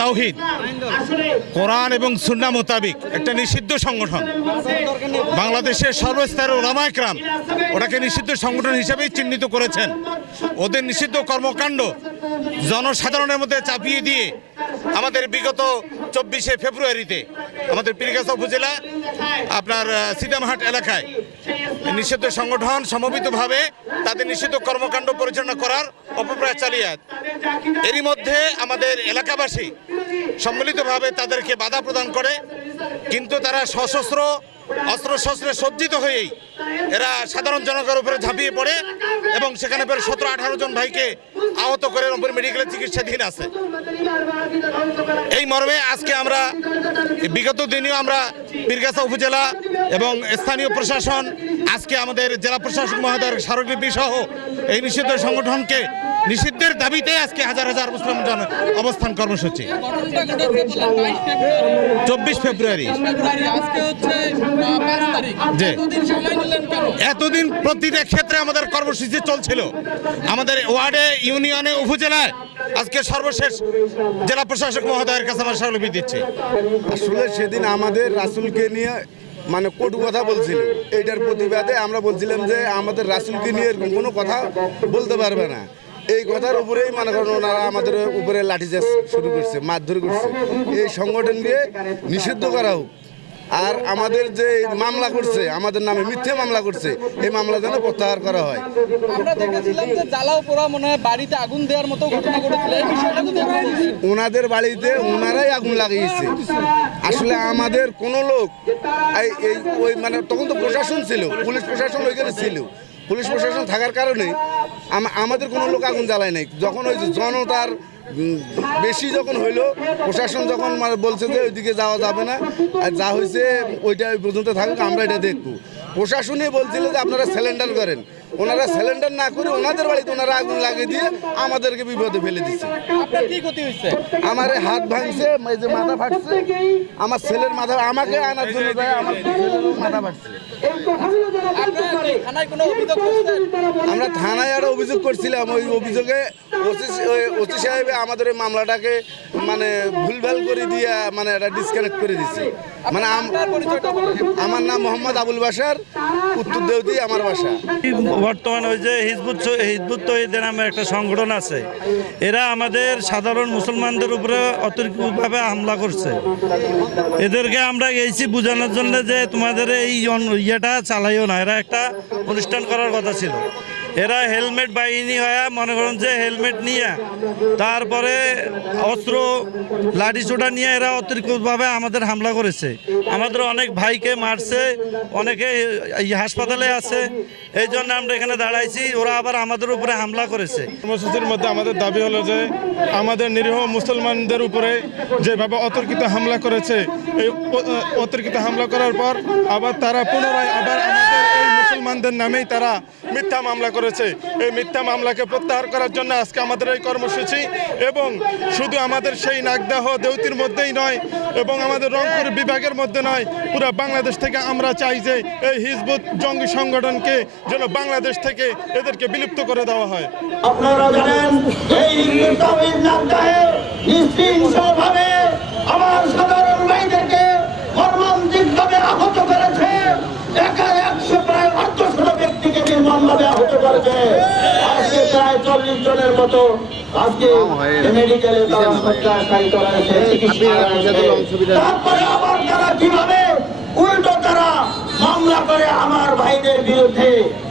তাওহিদ, কোরআন এবং সুন্না মোতাবিক একটা নিষিদ্ধ সংগঠন। বাংলাদেশের সর্বস্তরের ওলামাইকরাম ওটাকে নিষিদ্ধ সংগঠন হিসেবেই চিহ্নিত করেছেন। ওদের নিষিদ্ধ কর্মকাণ্ড জনসাধারণের মধ্যে চাপিয়ে দিয়ে আমাদের বিগত চব্বিশে ফেব্রুয়ারিতে আমাদের পীরগাছা উপজেলা আপনার আহ, সিদামহাট এলাকায় নিষিদ্ধ সংগঠন সমবেতভাবে তাদের নিষিদ্ধ কর্মকাণ্ড পরিচালনা করার অপপ্রয়াস চালিয়ে। এরই মধ্যে আমাদের এলাকাবাসী সম্মিলিতভাবে তাদেরকে বাধা প্রদান করে কিন্তু তারা সশস্ত্র অস্ত্র শস্ত্রে সজ্জিত হয়েই এরা সাধারণ জনগণের উপরে ঝাঁপিয়ে পড়ে এবং সেখানে প্রায় সতেরো আঠারো জন ভাইকে আহত করে রংপুর মেডিকেলে চিকিৎসাধীন আছে এই মর্মে আজকে আমরা বিগত দিনেও আমরা পীরগাছা উপজেলা এবং স্থানীয় প্রশাসন, আজকে আমাদের জেলা প্রশাসক মহোদয়ের স্মারকলিপি সহ এই নিষিদ্ধ সংগঠনকে নিষিদ্ধের দাবিতে আজকে হাজার হাজার মুসলিম জন অবস্থান কর্মসূচি। ঘটনাটা ঘটেছে বললেন 22 ফেব্রুয়ারি। চব্বিশ ফেব্রুয়ারি। নিলেন এতদিন প্রতিটা ক্ষেত্রে আমাদের কর্মসূচি চলছিল। আমাদের ওয়ার্ডে, ইউনিয়নে, উপজেলায় আজকে সর্বশেষ জেলা প্রশাসক মহোদয়ের কাছে আমার স্মারকলিপি দিচ্ছে। আসলে সেদিন আমাদের রাসুলকে নিয়ে মানে কটু কথা বলছিল। এইটার প্রতিবাদে আমরা বলছিলাম যে আমাদের রাসুলকে নিয়ে এরকম কোনো কথা বলতে পারবে না। এই কথার উপরেই মনে করেন ওনারা আমাদের উপরে লাঠি লাঠিচার্জ শুরু করছে, মারধর করছে। এই সংগঠনকে নিষিদ্ধ করা হোক। আর আমাদের যে মামলা করছে আমাদের নামে মিথ্যে মামলা করছে এই মামলা যেন প্রত্যাহার করা হয়। আমরা দেখেছিলাম যে জ্বালাও পোড়া মনে হয় বাড়িতে আগুন দেওয়ার মতো ঘটনা ঘটেছিল। ওনাদের বাড়িতে ওনারাই আগুন লাগিয়েছে। আসলে আমাদের কোনো লোক এই ওই মানে তখন তো প্রশাসন ছিল পুলিশ প্রশাসন ওইখানে ছিল। পুলিশ প্রশাসন থাকার কারণে আমাদের কোনো লোক আগুন জ্বালায় নাই। যখন ওই জনতার বেশি যখন হইল, প্রশাসন যখন মানে বলছে যে ওইদিকে যাওয়া যাবে না, আর যা হয়েছে ওইটা ওই পর্যন্ত থাকুক, আমরা এটা দেখব। প্রশাসনই বলছিল যে আপনারা সিলিন্ডার করেন। ওনারা সিলিন্ডার না করে ওনাদের বাড়িতে ওনারা আগুন লাগিয়ে দিয়ে আমাদেরকে বিপদে ফেলে দিচ্ছে আপনার কি ক্ষতি হয়েছে? আমার হাত ভাঙছে এই যে মাথা ফাটছে আমার ছেলের মাথা আমাকে আনার জন্য যায় আমার মাথা ফাটছে। আমরা থানায় আরও অভিযোগ করছিলাম ওই অভিযোগে ওসি সাহেব আমাদের এই মামলাটাকে মানে ভুলভাল করে দিয়ে মানে এটা ডিসকানেক্ট করে দিচ্ছে মানে আমার নাম মোহাম্মদ আবুল বাসার উত্তর দেউদি আমার বাসা। বর্তমানে ওই যে হিজবুত হিজবুত তহিদের নামে একটা সংগঠন আছে। এরা আমাদের সাধারণ মুসলমানদের উপরে অতিরিক্তভাবে হামলা করছে। এদেরকে আমরা গেছি বোঝানোর জন্য যে তোমাদের এই ইয়েটা চালাইও না। এরা একটা অনুষ্ঠান করার কথা ছিল। এরা হেলমেট বাহিনী হয়ে মনে করেন যে হেলমেট নিয়ে, তারপরে অস্ত্র, লাঠি ছোটা নিয়ে এরা অতিরিক্তভাবে আমাদের হামলা করেছে। আমাদের অনেক ভাইকে মারছে, অনেকে হাসপাতালে আছে, এই জন্য আমরা এখানে দাঁড়াইছি, ওরা আবার আমাদের উপরে হামলা করেছে। কর্মসূচির মধ্যে আমাদের দাবি হলো যে, আমাদের নিরীহ মুসলমানদের উপরে যেভাবে অতর্কিত হামলা করেছে, এই অতর্কিত হামলা করার পর আবার তারা পুনরায় আবার আমাদের এই মুসলমানদের নামেই তারা মিথ্যা মামলা করেছে এই মিথ্যা মামলাকে প্রত্যাহার করার জন্য আজকে আমাদের এই কর্মসূচি এবং শুধু আমাদের সেই নাগদাহ দেউতির মধ্যেই নয় এবং আমাদের রংপুর বিভাগের মধ্যে নয়, পুরো বাংলাদেশ থেকে আমরা চাই যে এই হিজবুত জঙ্গি সংগঠনকে যেন বাংলাদেশ থেকে এদেরকে বিলুপ্ত করে দেওয়া হয়। আপনারা জানেন, এই করেছে। আজকে প্রায় চল্লিশ জনের মতো আজকে মেডিকেলে তারা হত্যাকারী করা হয়েছে চিকিৎসা করা হয়েছে। তারপরে আবার তারা কীভাবে উল্টো তারা মামলা করে আমার ভাইদের বিরুদ্ধে?